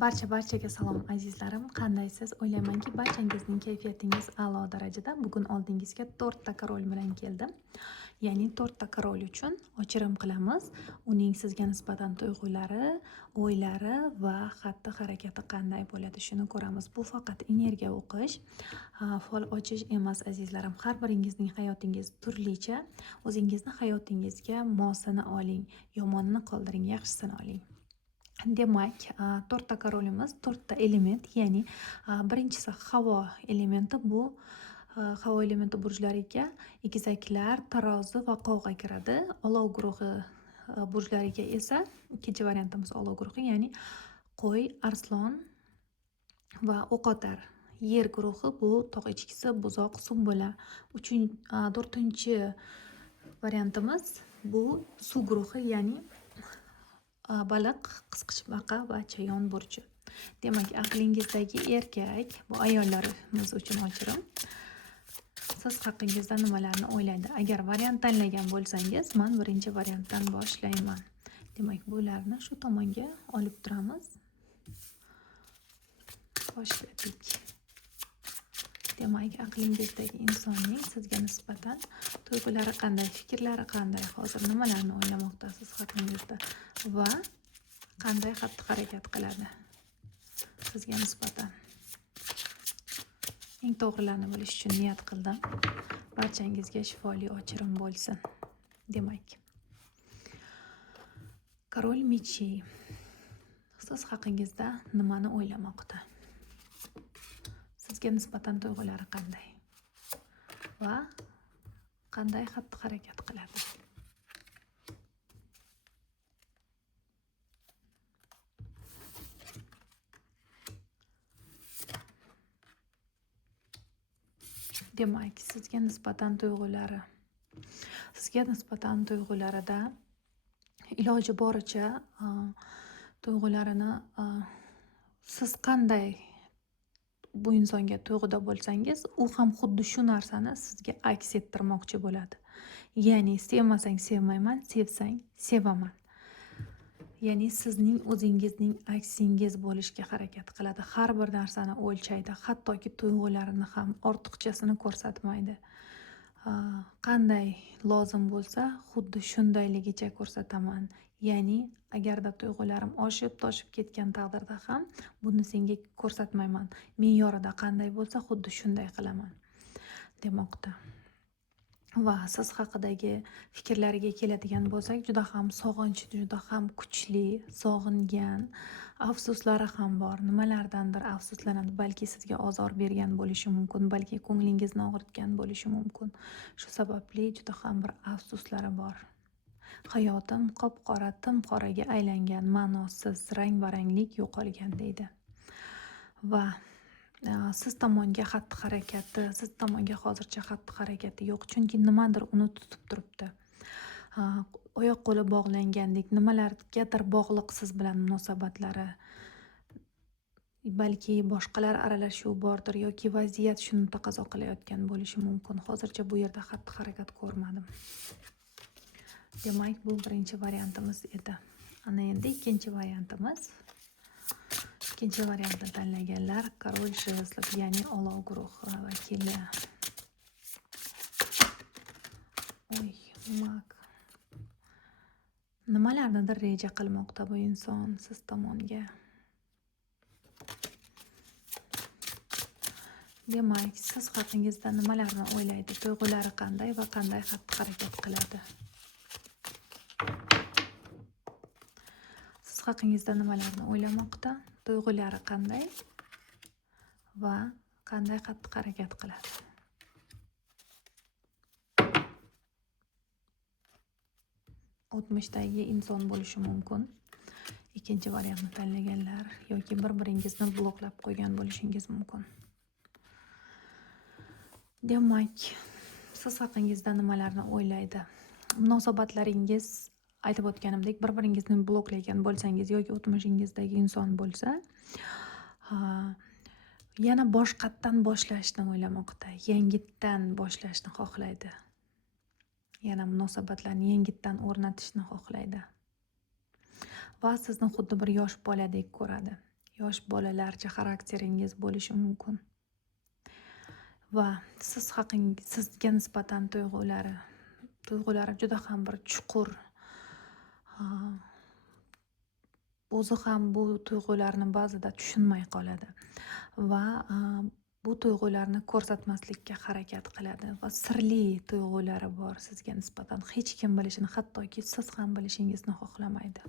Barchaga salom azizlarim. Qandaysiz? O'ylaymanki, barchangizning kayfiyatingiz a'lo darajada. Bugun oldingizga 4 ta qaror bilan keldim. Ya'ni 4 ta qaror uchun ochirim qilamiz. Uning sizga nisbatan tuyg'ulari, o'ylari va xatti-harakati qanday bo'ladi, shuni ko'ramiz. Bu faqat energiya o'qish, fol ochish emas azizlarim. Har biringizning hayotingiz turlicha. O'zingizni hayotingizga mosini oling, yomonini qoldiring, yaxshisini oling. Demak, 4 ta qarorimiz, 4 ta element, ya'ni birinchisi havo elementi. Bu havo elementi burjlariga egizaklar, tarozi va qovg'a kiradi. Olov guruhi burjlariga esa ikkinchi variantimiz olov guruhi, ya'ni qo'y, arslon va o'qotar. Yer guruhi bu tog' echkisi, buzoq, sumbula. 4-chi variantimiz bu suv guruhi, ya'ni baliq, qisqichbaqa va chayon burji. Demak, aqlingizdagi erkak, bu ayollarimiz uchun ochirim. Siz haqingizda nimalarni o'ylaydi? Agar variant tanlagan bo'lsangiz, men birinchi variantdan boshlayman. Demak, bularni shu tomonga olib turamiz. Boshladik. Demak, aqlingizdagi insonning sizga nisbatan tuyg'ulari qanday, fikrlari qanday, hozir nimalarni o'ylamoqdasiz haqingizda va qanday xatti-harakat qiladi sizga nisbatan. Eng to'g'rilarini bilish uchun niyat qildim. Barchangizga shifoli ochirim bo'lsin. Demak, Korol Michi siz haqingizda nimani o'ylamoqda? Sizga nisbatan tuyg'ulari qanday va qanday xatti-harakat qiladi? Demak, sizga nisbatan tuyg'ularida iloji boricha tuyg'ularini siz qanday bu insonga tuyg'uda bo'lsangiz, u ham xuddi shu narsani sizga aks ettirmoqchi bo'ladi. Ya'ni sevmasang sevmayman, sevsang sevaman. Ya'ni sizning o'zingizning aksingiz bo'lishga harakat qiladi. Har bir narsani o'lchaydi, hattoki tuyg'ularini ham ortiqchasini ko'rsatmaydi. Qanday lozim bo'lsa, xuddi shundayligicha ko'rsataman. Ya'ni agarda tuyg'ularim oshib-toshib ketgan taqdirda ham buni senga ko'rsatmayman. Me'yorida qanday bo'lsa, xuddi shunday qilaman demoqda. Va siz haqidagi fikrlariga keladigan bo'lsak, juda ham sog'inch, juda ham kuchli, sog'ingan, afsuslari ham bor. Nimalardandir afsuslanadi. Balki sizga ozor bergan bo'lishi mumkin, balki ko'nglingizni og'ritgan bo'lishi mumkin. Shu sababli juda ham bir afsuslari bor. Hayotim qop-qora, tim-qoraga aylangan, ma'nosiz, rang-baranglik yo'qolgan deydi. Va siz tomonga xatti-harakati, siz tomonga hozircha xatti-harakati yo'q, chunki nimadir uni tutib turibdi. Oyoq qo'li bog'langandek, nimalargadir bog'liq siz bilan munosabatlari. Balki boshqalar aralashuv bordir yoki vaziyat shuni taqozo qilayotgan bo'lishi mumkin. Hozircha bu yerda xatti-harakat ko'rmadim. Demak, bu birinchi variantimiz edi. Ana endi ikkinchi variantimiz. Ikkinchi variantni tanlaganlar Korol Jezlov, ya'ni olov guruhi vakili. Nimalarnidir reja qilmoqda bu inson siz tomonga. Demak, siz haqingizda nimalarni o'ylaydi, tuyg'ulari qanday va qanday xatti-harakat qiladi? Siz haqingizda nimalarni o'ylamoqda, tuyg'ulari qanday va qanday xatti-harakat qiladi? O'tmishdagi inson bo'lishi mumkin. Ikkinchi variantni tanlaganlar yoki bir-biringizni bloklab qo'ygan bo'lishingiz mumkin. Demak, siz haqingizda nimalarni o'ylaydi? Munosabatlaringiz, aytib o'tganimdek, bir-biringizni bloklagan bo'lsangiz yoki o'tmishingizdagi inson bo'lsa, yana boshqatdan boshlashni o'ylamoqda, yangitdan boshlashni xohlaydi. Yana munosabatlarni yangitdan o'rnatishni xohlaydi. Va sizni xuddi bir yosh boladek ko'radi. yosh bolalarcha xarakteringiz bo'lishi mumkin. Va sizga nisbatan tuyg'ulari juda ham bir chuqur. O'zi ham bu tuyg'ularni ba'zida tushunmay qoladi va bu tuyg'ularni ko'rsatmaslikka harakat qiladi va sirli tuyg'ulari bor sizga nisbatan. Hech kim bilishini, hattoki siz ham bilishingizni xohlamaydi.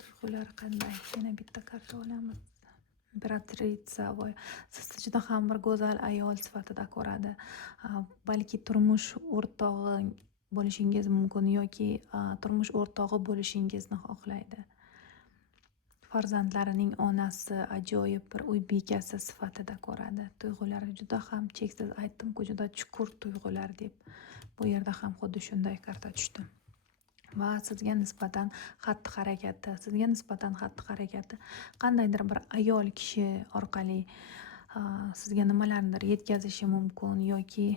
Tuyg'ulari qanday? Yana bitta karta olamiz. Imperatrica sizni juda ham bir go'zal ayol sifatida ko'radi. Balki turmush o'rtog'i bo'lishingiz mumkin yoki turmush o'rtog'i bo'lishingizni xohlaydi. Farzandlarining onasi, ajoyib bir uy bekasi sifatida ko'radi. Tuyg'ulari juda ham cheksiz, aytdim-ku, juda chuqur tuyg'ular deb. Bu yerda ham xuddi shunday karta tushdi. Va sizga nisbatan xatti-harakati qandaydir bir ayol kishi orqali sizga nimalarnidir yetkazishi mumkin yoki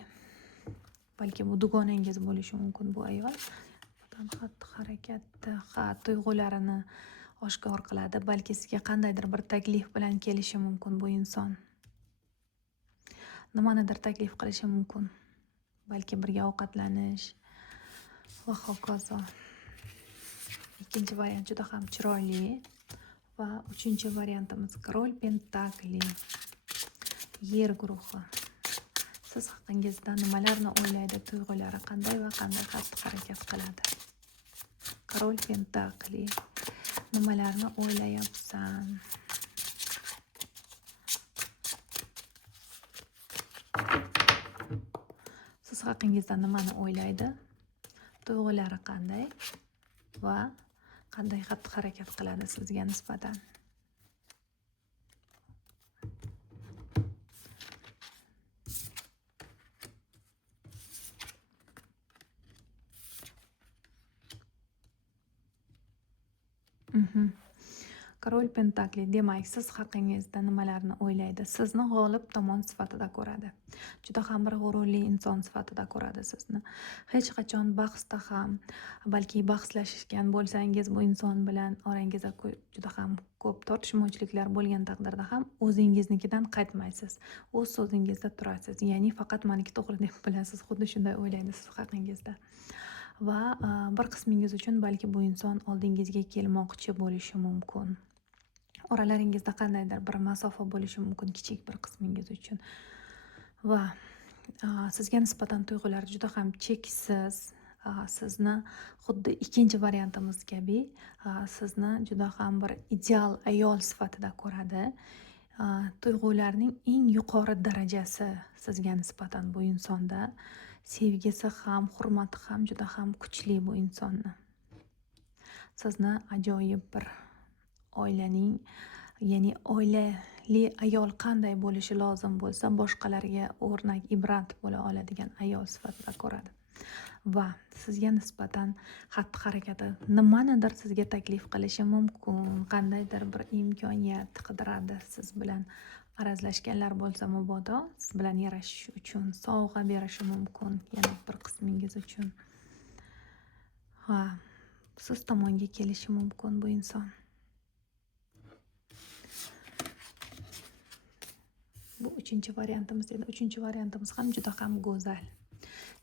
balki bu dugonangiz bo'lishi mumkin bu ayol. Xatti-harakati, tuyg'ularini oshkor qiladi. Balki sizga qandaydir bir taklif bilan kelishi mumkin bu inson. Nimanidir taklif qilishi mumkin. Balki birga ovqatlanish va hokazo. Ikkinchi variant juda ham chiroyli va uchinchi variantimiz Korol Pentakli, yer guruhi. Siz haqingizda nimalarni o'ylaydi, tuyg'ulari qanday va qanday xatti-harakat qiladi? Korol Pentakli, nimalarni o'ylayapsan? Siz haqingizda nimani o'ylaydi? Tuyg'ulari qanday va qanday xatti-harakat qiladi sizga nisbatan? Korol Pentakli, demak, siz haqingizda nimalarni o'ylaydi? Sizni g'olib tomon sifatida ko'radi. Juda ham bir g'ururli inson sifatida ko'radi sizni. Hech qachon bahsda ham, balki bahslashgan bo'lsangiz bu inson bilan orangizda juda ham ko'p tortishmovchiliklar bo'lgan taqdirda ham o'zingiznikidan qaytmaysiz. O'z so'zingizda turasiz. Ya'ni faqat meniki to'g'ri deb bilasiz. Xuddi shunday o'ylaydi siz haqingizda. Va bir qismingiz uchun balki bu inson oldingizga kelmoqchi bo'lishi mumkin. Oralaringizda qandaydir bir masofa bo'lishi mumkin kichik bir qismingiz uchun. Va sizga nisbatan tuyg'ular juda ham cheksiz. Sizni xuddi ikkinchi variantimiz kabi sizni juda ham bir ideal ayol sifatida ko'radi. Tuyg'ularning eng yuqori darajasi sizga nisbatan bu insonda. Sevgisi ham, hurmati ham juda ham kuchli bu insonni. Sizni ajoyib bir oilaning, ya'ni oilali ayol qanday bo'lishi lozim bo'lsa, boshqalarga o'rnak, ibrat bo'la oladigan ayol sifatida ko'radi. Va sizga nisbatan xatti-harakati nimanidir sizga taklif qilishi mumkin, qandaydir bir imkoniyat qidiradi siz bilan arazlashganlar bo'lsa mabodo, siz bilan yarashish uchun sovg'a berishi mumkin yana bir qismingiz uchun. Va siz tomonga kelishi mumkin bu inson. Bu uchinchi variantimiz edi. Uchinchi variantimiz ham juda ham go'zal.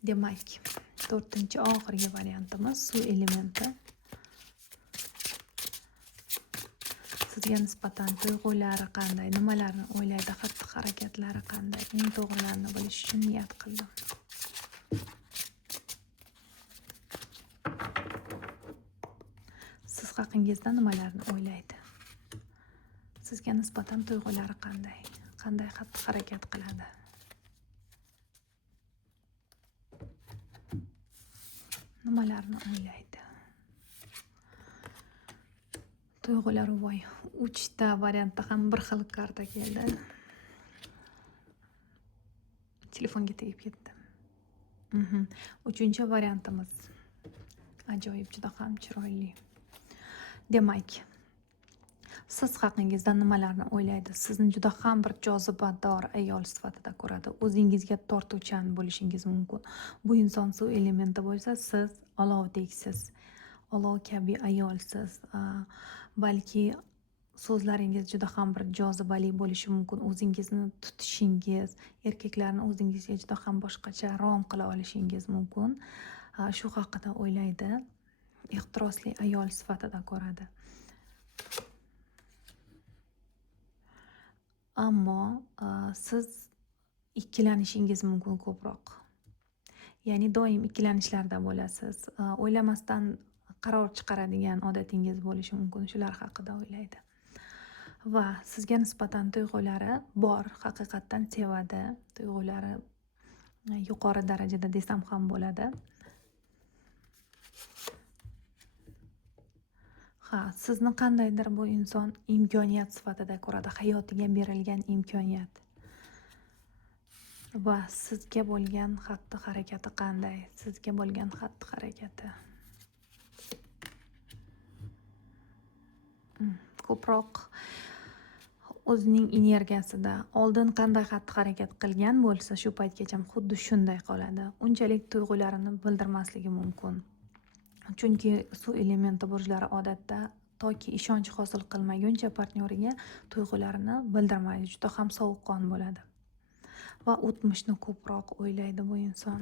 Demak, to'rtinchi oxirgi variantimiz suv elementi. Sizga nisbatan tuyg'ulari qanday, nimalarni o'ylaydi, xatti-harakatlari qanday, eng to'g'rilarini bilish uchun niyat qildim. Siz haqingizda nimalarni o'ylaydi? Sizga nisbatan tuyg'ulari qanday? Qanday xatti-harakat qiladi? Nimalarni o'ylaydi? Tuyg'ulari voy, 3 ta variantda ham bir xil karta keldi. Telefonga tegib ketdi. 3-chi variantimiz ajoyib, juda ham chiroyli. Demak, siz haqingizda nimalarni o'ylaydi? Sizni juda ham bir jozibador ayol sifatida ko'radi. O'zingizga tortuvchan bo'lishingiz mumkin. Bu inson suv elementi bo'lsa, siz olovdeksiz. Olov kabi ayolsiz. Balki so'zlaringiz juda ham bir jozibali bo'lishi mumkin. O'zingizni tutishingiz, erkaklarni o'zingizga juda ham boshqacha rom qila olishingiz mumkin. Shu haqida o'ylaydi. Ehtirosli ayol sifatida ko'radi. Ammo siz ikkilanishingiz mumkin ko'proq. Ya'ni doim ikkilanishlarda bo'lasiz. O'ylamasdan qaror chiqaradigan odatingiz bo'lishi mumkin. Shular haqida o'ylaydi. Va sizga nisbatan tuyg'ulari bor, haqiqatdan sevadi. Tuyg'ulari yuqori darajada desam ham bo'ladi. Sizni qandaydir bu inson imkoniyat sifatida ko'radi, hayotiga berilgan imkoniyat. Va sizga bo'lgan xatti-harakati qanday? Sizga bo'lgan xatti-harakati ko'proq o'zining energiyasida oldin qanday xatti-harakat qilgan bo'lsa, shu paytgacha xuddi shunday qoladi. Unchalik tuyg'ularini bildirmasligi mumkin. Chunki suv elementi burjlari odatda toki ishonch hosil qilmaguncha partneriga tuyg'ularini bildirmaydi. Juda ham sovuqqon bo'ladi. Va o'tmishni ko'proq o'ylaydi bu inson.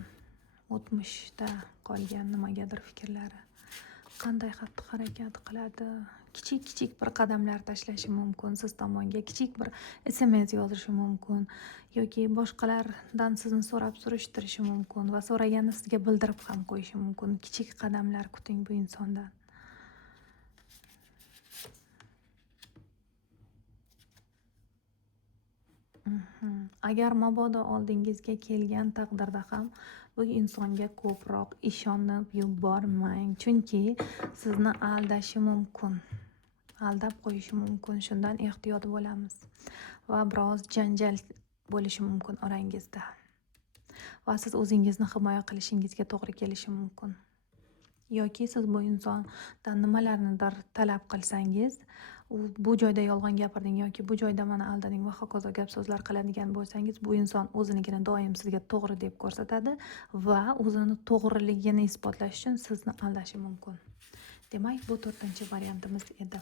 O'tmishda qolgan nimagadir fikrlari. Qanday xatti-harakat qiladi? Kichik bir qadamlar tashlashi mumkin siz tomonga, kichik bir SMS yozishi mumkin yoki boshqalardan sizni so'rab surishtirishi mumkin va so'raganda sizga bildirib ham qo'yishi mumkin. Kichik qadamlar kuting bu insondan. Agar mabodo oldingizga kelgan taqdirda ham bu insonga ko'proq ishonib yubormang, chunki sizni aldashi mumkin. Aldab qo'yishi mumkin. Shundan ehtiyot bo'lamiz. Va biroz janjal bo'lishi mumkin orangizda. Va siz o'zingizni himoya qilishingizga to'g'ri kelishi mumkin. Yoki siz bu insondan nimalarnidir talab qilsangiz, u bu joyda yolg'on gapirding yoki bu joyda meni aldading va hokazo gap so'zlar qiladigan bo'lsangiz, bu inson o'zinikini doim sizga to'g'ri deb ko'rsatadi va o'zini to'g'riligini isbotlash uchun sizni aldashi mumkin. Demak, bu 4-variantimiz edi.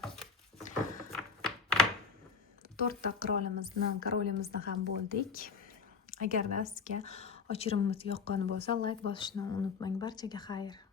4ta korolimizni ham bo'ldik. Agarda sizga ochirimimiz yoqqan bo'lsa, like bosishni unutmang. Barchaga xayr.